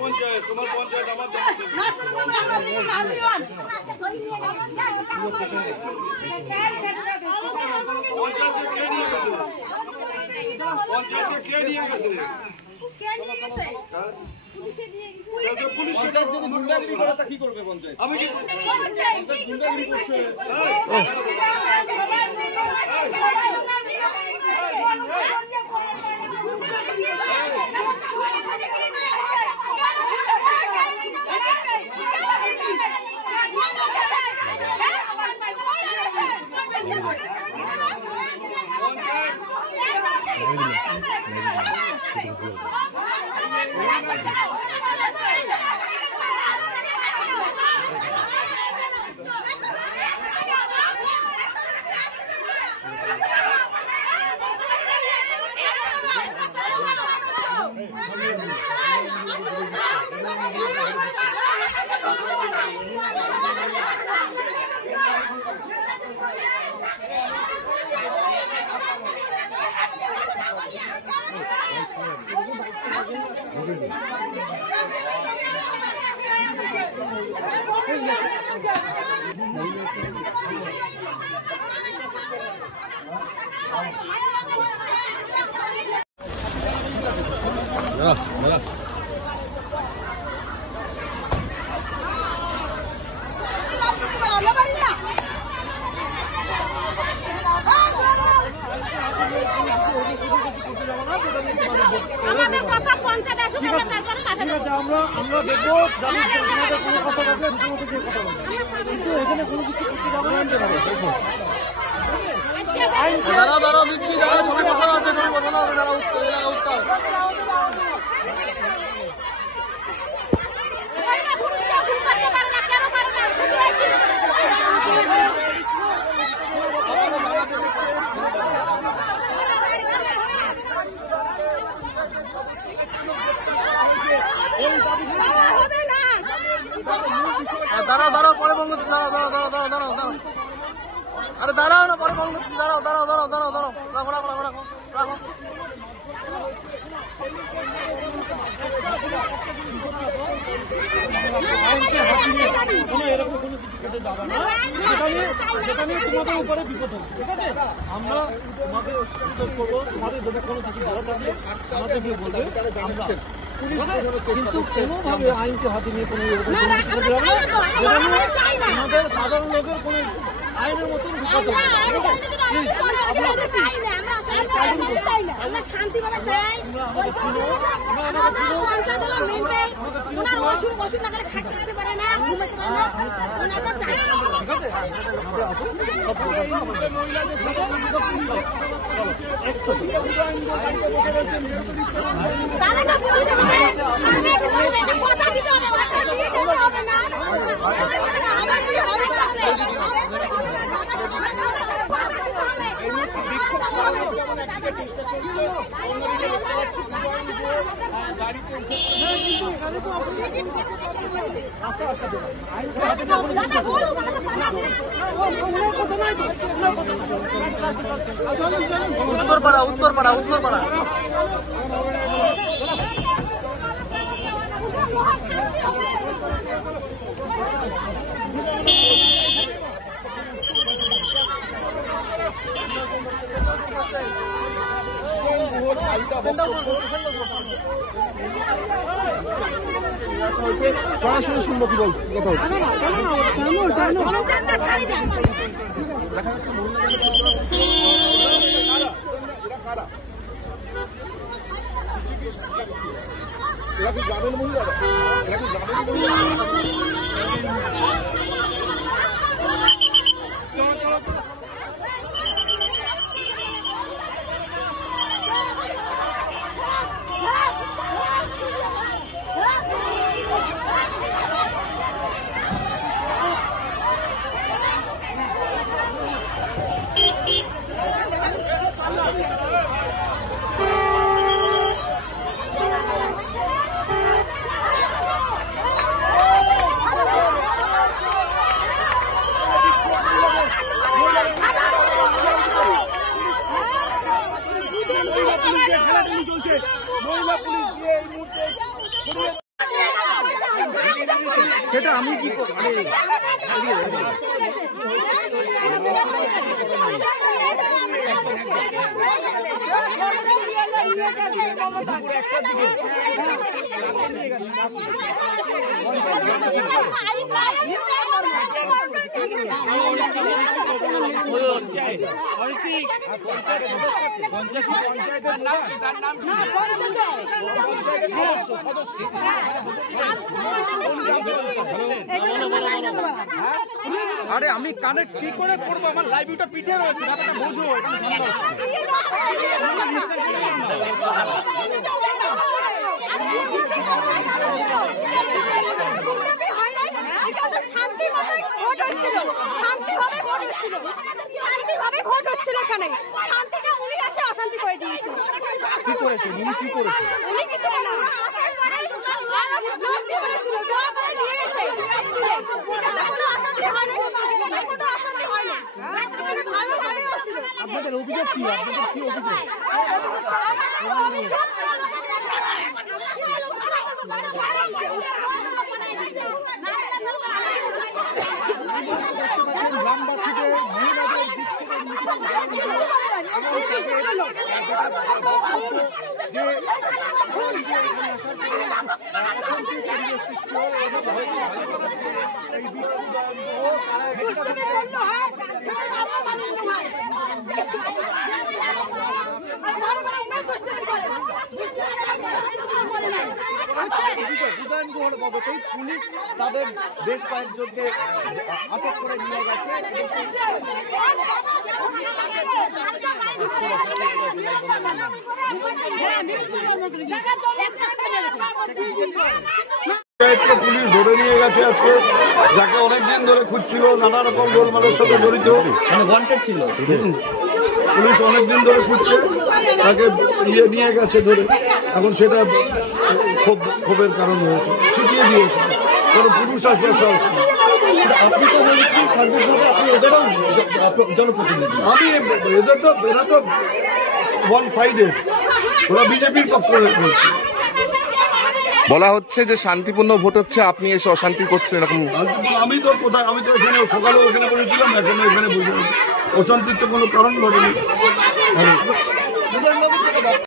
পঞ্চায়েত তোমার পঞ্চায়েত আমার পঞ্চায়েতকে কে নিয়ে গেছে? পঞ্চায়েতকে কে নিয়ে গেছে? পুলিশকে যদি গুন্ডাগিরি করে তা কি করবে পঞ্চায়েত? আমি কি গুন্ডাগিরি করছে? আমরা দেখবো কোনো কথা বললে কথা বলবো, কিন্তু এখানে কোনো কিছু করতে যাবো না। দাঁড়া দিচ্ছি, দাঁড়া ছবি কথা আছে, ছবি কথা হবে, দাঁড়া উত্তর দাঁড়াও পরে বন্ধ দাঁড়াও আরে দাঁড়াও না, পরে বন্ধ দাঁড়াও রাখো এরকম কোনো কিছু কেটে যাবে না, যেখানে তোমাদের উপরে বিপদ হবে। ঠিক আছে, আমরা তোমাদের করবো, তোমাদের যদি কোনো কিছু ভালো থাকলে আমাদেরকে বলবে। কিন্তু কোনোভাবে আইনকে হাতে নিয়ে কোনো আমাদের সাধারণ লোকের কোনো আইনের মতন উত্তরপাড়া সরাসরি শুনবো কি বলছে, কথা হচ্ছে দেখা যাচ্ছে এরা কি গ্রামের মহিলারা? সেটা আমি কি করব? আরে আমি কানেক্ট কি করে করবো? আমার লাইভটা পিঠে রয়েছে, ব্যাপারটা বোঝো। ভোট হচ্ছিল এখানে, শান্তিটা উনি এসে অশান্তি করে দিয়েছিল। কি করেছে উনি? কি করেছে উনি কিছু না, আসার পরে আরো লোক দিয়ে বলেছিল, দেওয়ার পরে নিয়ে গেছে তুলে। এটাতে কোনো অশান্তি হয়নি, এখানে কোনো অশান্তি হয়নি, এখানে ভালোভাবে আসছিল। আপনাদের অভিযোগ কি? আপনাদের কি অভিযোগ? পুলিশ তাদের বেশ কয়েকজনকে আটক করে নিয়ে গেছে। পুলিশ ধরে নিয়ে গেছে আজকে, যাকে অনেকদিন ধরে খুঁজছিল, নানা রকম গোলমালের সাথে জড়িত, ওয়ান্টেড ছিল। পুলিশ অনেকদিন ধরে খুঁজছে, তাকে নিয়ে গেছে ধরে। এখন সেটা ক্ষোভের কারণ হয়েছে, শিখিয়ে দিয়েছে, কোনো পুরুষ আসবে সব। আপনি তো বলেছেন সার্বিকভাবে আপনি এদেরও জনপ্রতিনিধি। আমি এরা তো ওয়ান সাইডেড, ওরা বিজেপির পক্ষ হয়ে বলছে। বলা হচ্ছে যে শান্তিপূর্ণ ভোট হচ্ছে, আপনি এসে অশান্তি করছেন এরকম। আমি তো কোথায়, আমি তো এখানে সকালেও এখানে বলেছিলাম, এখনো এখানে বসে অশান্তির তো কোনো কারণ ঘটেনি।